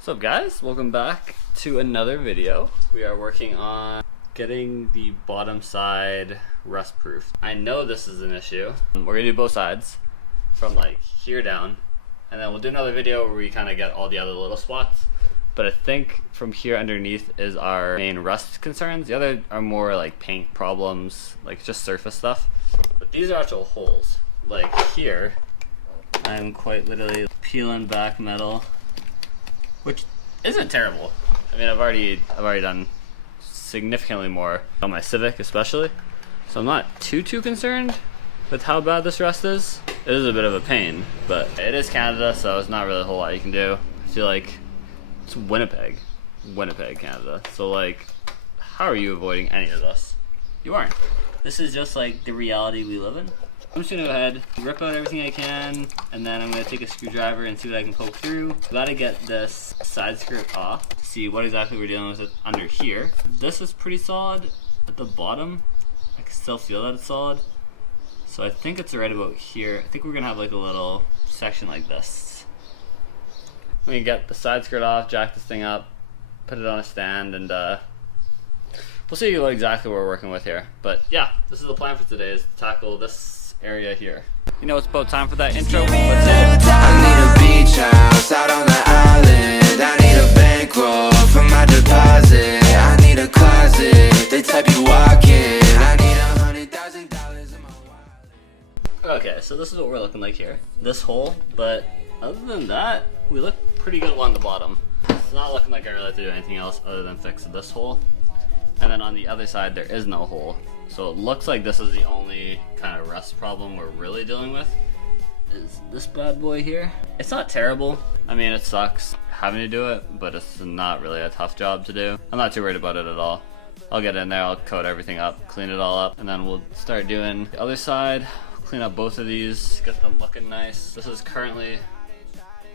What's up guys? Welcome back to another video. We are working on getting the bottom side rust proof. I know this is an issue. We're gonna do both sides from like here down, and then we'll do another video where we kind of get all the other little spots. But I think from here underneath is our main rust concerns. The other are more like paint problems, like just surface stuff. But these are actual holes. Like here, I'm quite literally peeling back metal, which isn't terrible. I mean, I've already done significantly more on my Civic especially, so I'm not too concerned with how bad this rust is. It is a bit of a pain, but it is Canada, so it's not really a whole lot you can do. I feel like it's Winnipeg, Canada. So like, how are you avoiding any of this? You aren't. This is just like the reality we live in. I'm just gonna go ahead, rip out everything I can, and then I'm gonna take a screwdriver and see what I can poke through. Gotta get this side skirt off to see what exactly we're dealing with under here. This is pretty solid at the bottom. I can still feel that it's solid. So I think it's right about here. I think we're gonna have like a little section like this. We can get the side skirt off, jack this thing up, put it on a stand, and we'll see what exactly we're working with here. But yeah, this is the plan for today, is to tackle this area here. You know, it's about time for that intro. Let's hit it. I need a beach house out on the island. I need a bankroll for my deposit. I need a closet, the type you walk in. I need $100,000 in my wallet. Okay, so this is what we're looking like here. This hole, but other than that, we look pretty good along the bottom. It's not looking like I really have to do anything else other than fix this hole. And then on the other side, there is no hole. So it looks like this is the only kind of rust problem we're really dealing with, is this bad boy here. It's not terrible. I mean, it sucks having to do it, but it's not really a tough job to do. I'm not too worried about it at all. I'll get in there, I'll coat everything up, clean it all up, and then we'll start doing the other side, clean up both of these, get them looking nice. This is currently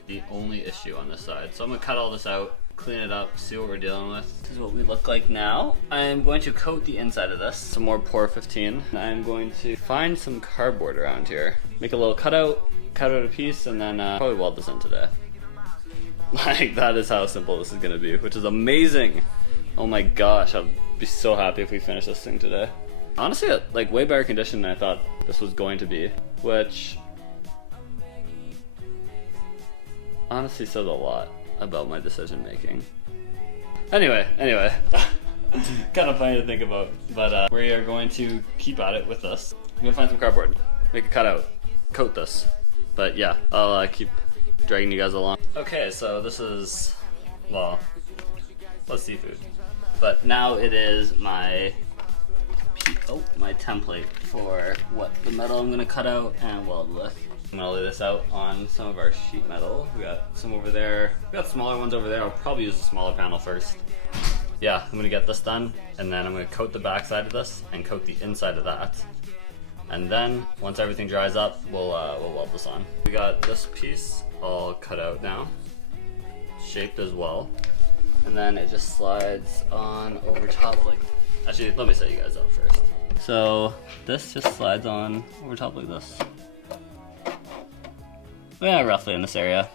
the only issue on this side. So I'm gonna cut all this out, clean it up, see what we're dealing with. This is what we look like now. I'm going to coat the inside of this, some more Pour 15. I'm going to find some cardboard around here, make a little cutout, cut out a piece, and then probably weld this in today. Like, that is how simple this is gonna be, which is amazing. Oh my gosh, I'll be so happy if we finish this thing today. Honestly, like way better condition than I thought this was going to be, which honestly says a lot about my decision making. Anyway, kind of funny to think about, but we are going to keep at it with this. I'm gonna find some cardboard, make a cutout, coat this. But yeah, I'll keep dragging you guys along. Okay, so this is, well, plus seafood. But now it is my template for what the metal I'm gonna cut out and weld with. I'm gonna lay this out on some of our sheet metal. We got some over there. We got smaller ones over there. I'll probably use the smaller panel first. Yeah, I'm gonna get this done, and then I'm gonna coat the back side of this and coat the inside of that. And then once everything dries up, we'll weld this on. We got this piece all cut out now, shaped as well, and then it just slides on over top like. Actually, let me set you guys up first. So this just slides on over top like this. Yeah, roughly in this area.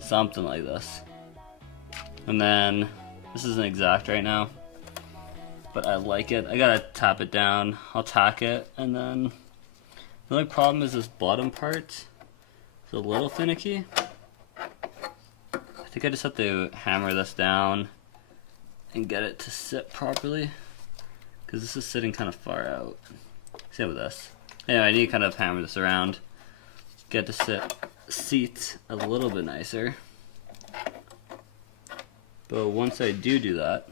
Something like this. And then, this isn't exact right now, but I like it. I gotta tap it down. I'll tack it, and then the only problem is this bottom part. It's a little finicky. I think I just have to hammer this down and get it to sit properly, because this is sitting kind of far out. Same with this. Anyway, I need to kind of hammer this around, get it to seat a little bit nicer. But once I do that,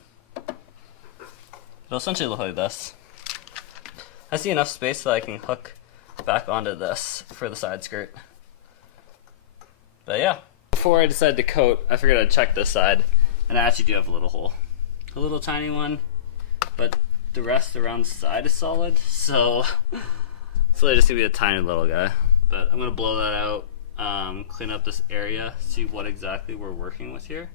it'll essentially look like this. I see enough space that I can hook back onto this for the side skirt. But yeah, before I decided to coat, I figured I'd check this side, and I actually do have a little hole. A little tiny one, but the rest around the side is solid, so it's really just gonna be a tiny little guy. But I'm gonna blow that out, clean up this area, see what exactly we're working with here.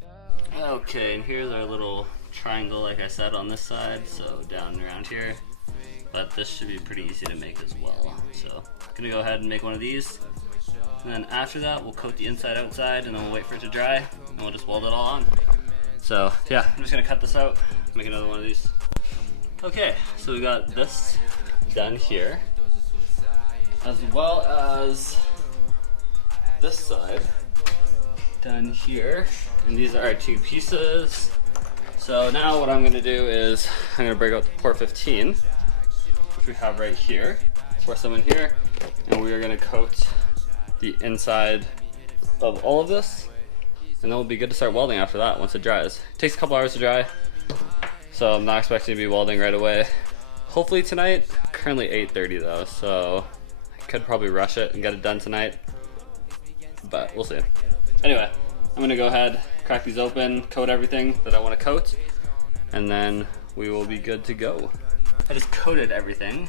Okay, and here's our little triangle, like I said, on this side, so down around here. But this should be pretty easy to make as well. So I'm gonna go ahead and make one of these, And then after that, we'll coat the inside outside, and then we'll wait for it to dry, and we'll just weld it all on. So yeah, I'm just gonna cut this out, make another one of these. Okay, so we got this done here, as well as this side done here, and these are our two pieces. So now what I'm gonna do is I'm gonna break out the pour 15, which we have right here, pour some in here, and we are gonna coat the inside of all of this, and then we'll be good to start welding after that once it dries. It takes a couple hours to dry, so I'm not expecting to be welding right away. Hopefully tonight. Currently 8:30 though, so I could probably rush it and get it done tonight, but we'll see. Anyway, I'm gonna go ahead, crack these open, coat everything that I want to coat, and then we will be good to go. I just coated everything,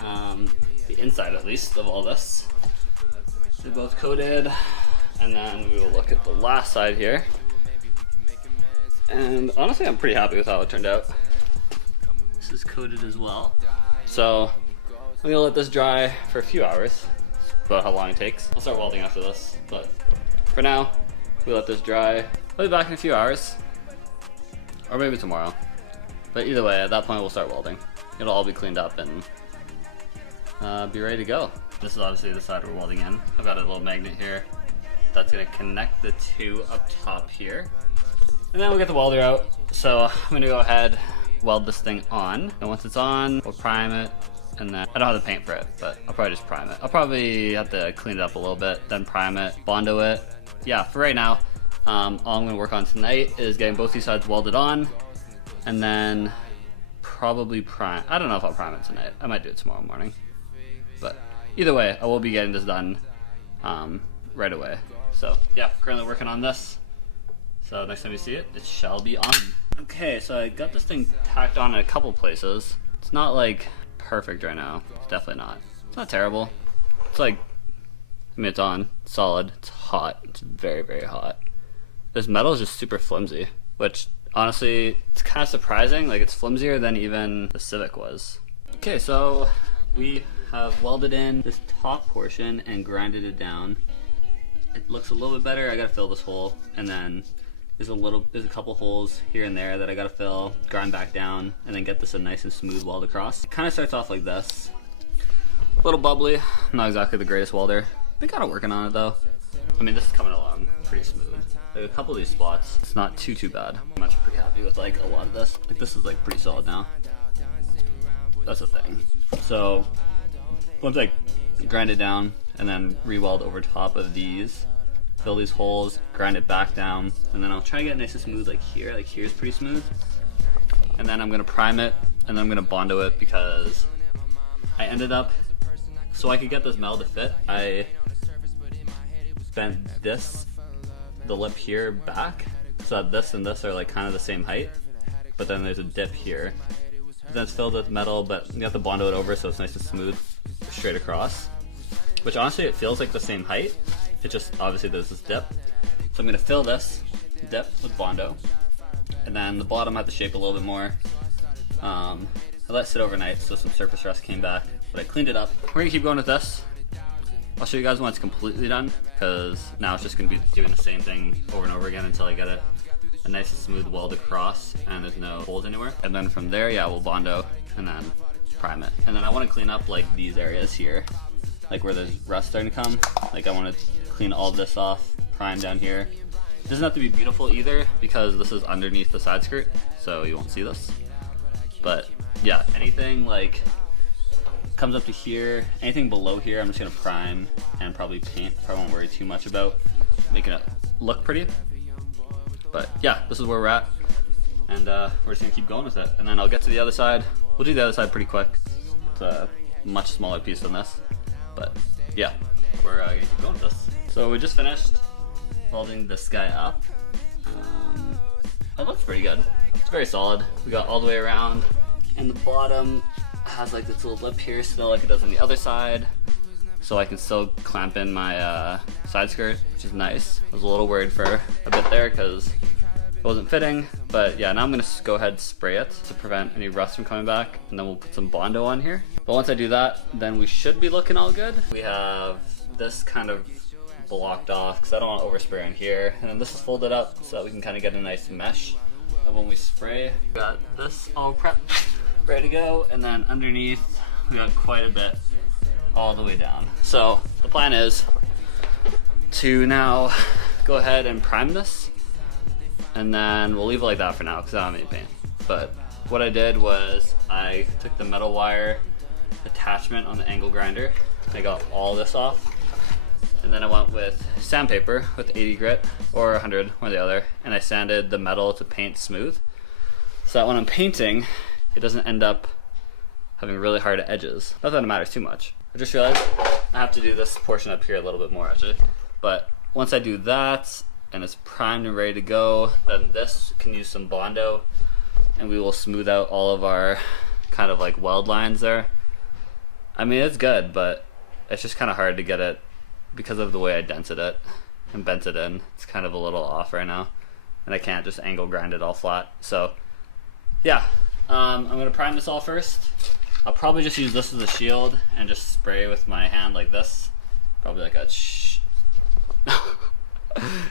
the inside at least of all this. They're both coated, and then we will look at the last side here. And honestly, I'm pretty happy with how it turned out. This is coated as well. So I'm gonna let this dry for a few hours. That's about how long it takes. I'll start welding after this, but for now, we let this dry. I'll be back in a few hours, or maybe tomorrow. But either way, at that point, we'll start welding. It'll all be cleaned up and be ready to go. This is obviously the side we're welding in. I've got a little magnet here that's gonna connect the two up top here. And then we'll get the welder out. So I'm gonna go ahead, weld this thing on. And once it's on, we'll prime it. And then, I don't have the paint for it, but I'll probably just prime it. I'll probably have to clean it up a little bit, then prime it, Bondo it. Yeah, for right now, all I'm gonna work on tonight is getting both these sides welded on, and then probably prime. I don't know if I'll prime it tonight. I might do it tomorrow morning. But either way, I will be getting this done right away. So yeah, currently working on this. So next time you see it, it shall be on. Okay, so I got this thing tacked on in a couple places. It's not like perfect right now. It's definitely not. It's not terrible. It's like, I mean, it's on, it's solid, it's hot, it's very, very hot. This metal is just super flimsy, which honestly, it's kind of surprising. Like, it's flimsier than even the Civic was. Okay, so we have welded in this top portion and grinded it down. It looks a little bit better. I gotta fill this hole, and then there's a couple holes here and there that I gotta fill, grind back down, and then get this a nice and smooth weld across. It kind of starts off like this. A little bubbly. I'm not exactly the greatest welder. Been kind of working on it though. I mean, this is coming along pretty smooth. Like a couple of these spots, it's not too bad. I'm actually pretty happy with like a lot of this. Like this is like pretty solid now. That's the thing. So once I grind it down and then re-weld over top of these, fill these holes, grind it back down, and then I'll try to get it nice and smooth like here. Like here's pretty smooth. And then I'm gonna prime it, and then I'm gonna Bondo it because I ended up, so I could get this metal to fit, I bent the lip here back, so that this and this are like kind of the same height, but then there's a dip here. Then it's filled with metal, but you have to Bondo it over so it's nice and smooth straight across. Which honestly, it feels like the same height. It just, obviously there's this dip. So I'm gonna fill this dip with Bondo. And then the bottom I have to shape a little bit more. I let it sit overnight so some surface rust came back, but I cleaned it up. We're gonna keep going with this. I'll show you guys when it's completely done, because now it's just gonna be doing the same thing over and over again until I get it a nice and smooth weld across and there's no holes anywhere. And then from there, yeah, we'll Bondo and then prime it. And then I wanna clean up like these areas here, like where there's rust starting to come. Like I wanna clean all this off, prime down here. It doesn't have to be beautiful either because this is underneath the side skirt, so you won't see this. But yeah, anything like comes up to here, anything below here, I'm just gonna prime and probably paint. Probably won't worry too much about making it look pretty. But yeah, this is where we're at, and we're just gonna keep going with it. And then I'll get to the other side. We'll do the other side pretty quick. It's a much smaller piece than this, but yeah, we're gonna keep going with this. So we just finished welding this guy up. It looks pretty good. It's very solid. We got all the way around, and the bottom has like this little lip here still, like it does on the other side, so I can still clamp in my side skirt, which is nice. I was a little worried for a bit there because it wasn't fitting, but yeah, now I'm gonna go ahead and spray it to prevent any rust from coming back, and then we'll put some Bondo on here. But once I do that, then we should be looking all good. We have this kind of blocked off because I don't want to overspray in here. And then this is folded up so that we can kind of get a nice mesh. And when we spray, we got this all prepped, ready to go. And then underneath, we got quite a bit all the way down. So the plan is to now go ahead and prime this, and then we'll leave it like that for now because I don't have any paint. But what I did was I took the metal wire attachment on the angle grinder. I got all this off, and then I went with sandpaper with 80 grit or 100, one or the other, and I sanded the metal to paint smooth so that when I'm painting it doesn't end up having really hard edges. Not that it matters too much. I just realized I have to do this portion up here a little bit more actually. But once I do that and it's primed and ready to go, then this can use some Bondo and we will smooth out all of our kind of like weld lines there. I mean, it's good, but it's just kind of hard to get it because of the way I dented it and bent it in. It's kind of a little off right now and I can't just angle grind it all flat. So yeah, I'm gonna prime this all first. I'll probably just use this as a shield and just spray with my hand like this. Probably like a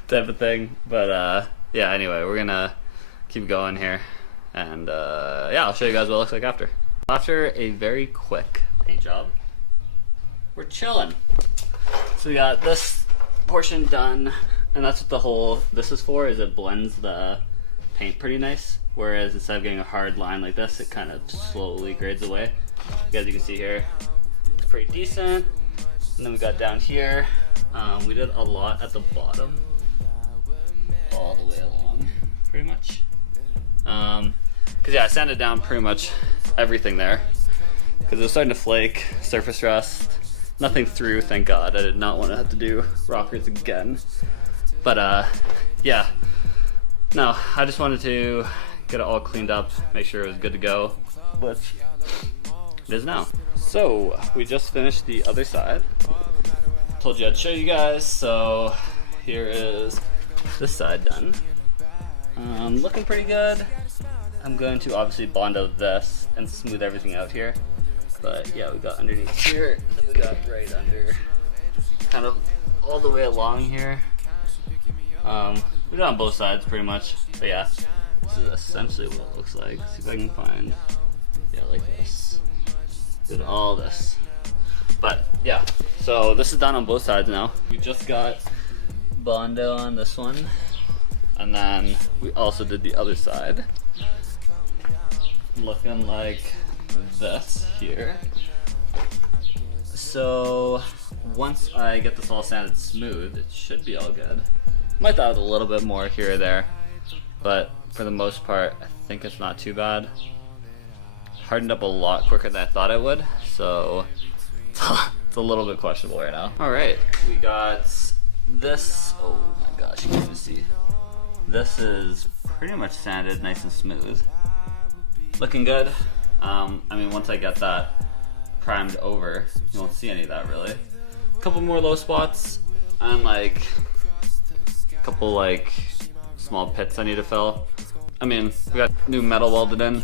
type of thing. But yeah, anyway, we're gonna keep going here. And yeah, I'll show you guys what it looks like after. After a very quick paint job, we're chilling. So we got this portion done, and that's what the whole this is for, is it blends the paint pretty nice. Whereas instead of getting a hard line like this, it kind of slowly grades away. As you can see here, it's pretty decent. And then we got down here, we did a lot at the bottom, all the way along, pretty much. Cause yeah, I sanded down pretty much everything there, cause it was starting to flake, surface rust, nothing through, thank God. I did not want to have to do rockers again. But yeah, no, I just wanted to get it all cleaned up, make sure it was good to go, which it is now. So we just finished the other side. Told you I'd show you guys, so here is this side done. Looking pretty good. I'm going to obviously Bondo this and smooth everything out here. But yeah, we got underneath here, and then we got right under, kind of all the way along here. We did on both sides pretty much, but yeah, this is essentially what it looks like. See if I can find, yeah, like this. Did all this. But yeah, so this is done on both sides now. We just got Bondo on this one, and then we also did the other side. Looking like this here. So once I get this all sanded smooth, it should be all good. Might add a little bit more here or there, but for the most part, I think it's not too bad. Hardened up a lot quicker than I thought it would, so it's a little bit questionable right now. All right, we got this. Oh my gosh, you can't even see. This is pretty much sanded nice and smooth. Looking good. I mean, once I get that primed over, you won't see any of that really. A couple more low spots and like a couple like small pits I need to fill. I mean, we got new metal welded in.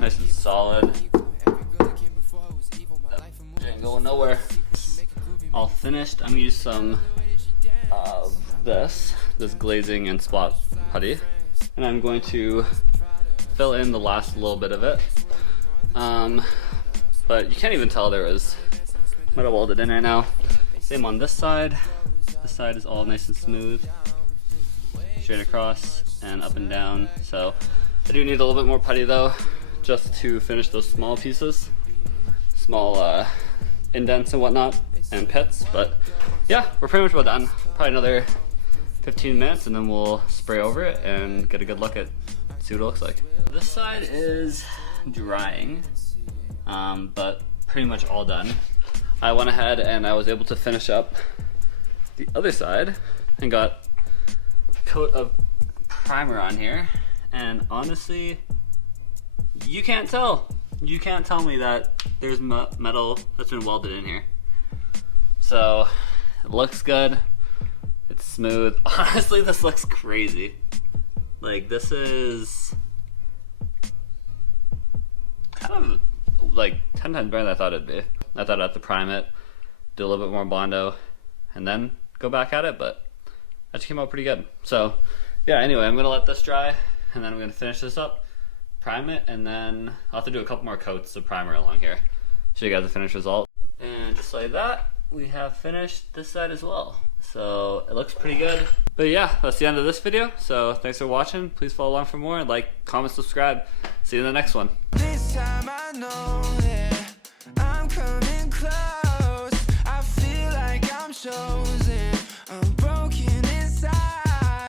Nice and solid. Ain't going nowhere. All finished. I'm gonna use some of this glazing and spot putty, and I'm going to fill in the last little bit of it. But you can't even tell there was metal welded in right now. Same on this side. This side is all nice and smooth, straight across and up and down. So I do need a little bit more putty though, just to finish those small pieces, small indents and whatnot, and pits. But yeah, we're pretty much about done. Probably another 15 minutes and then we'll spray over it and get a good look at, see what it looks like. This side is drying, but pretty much all done. I went ahead and I was able to finish up the other side and got a coat of primer on here, and honestly, you can't tell. You can't tell me that there's metal that's been welded in here. So it looks good. It's smooth. Honestly, this looks crazy. Like, this is kind of like 10 times better than I thought it'd be. I thought I'd have to prime it, do a little bit more Bondo, and then go back at it, but that came out pretty good. So yeah, anyway, I'm gonna let this dry, and then I'm gonna finish this up, prime it, and then I'll have to do a couple more coats of primer along here, show you guys the finished result. And just like that, we have finished this side as well. So it looks pretty good. But yeah, that's the end of this video. So thanks for watching. Please follow along for more, and like, comment, subscribe. See you in the next one. This time I know that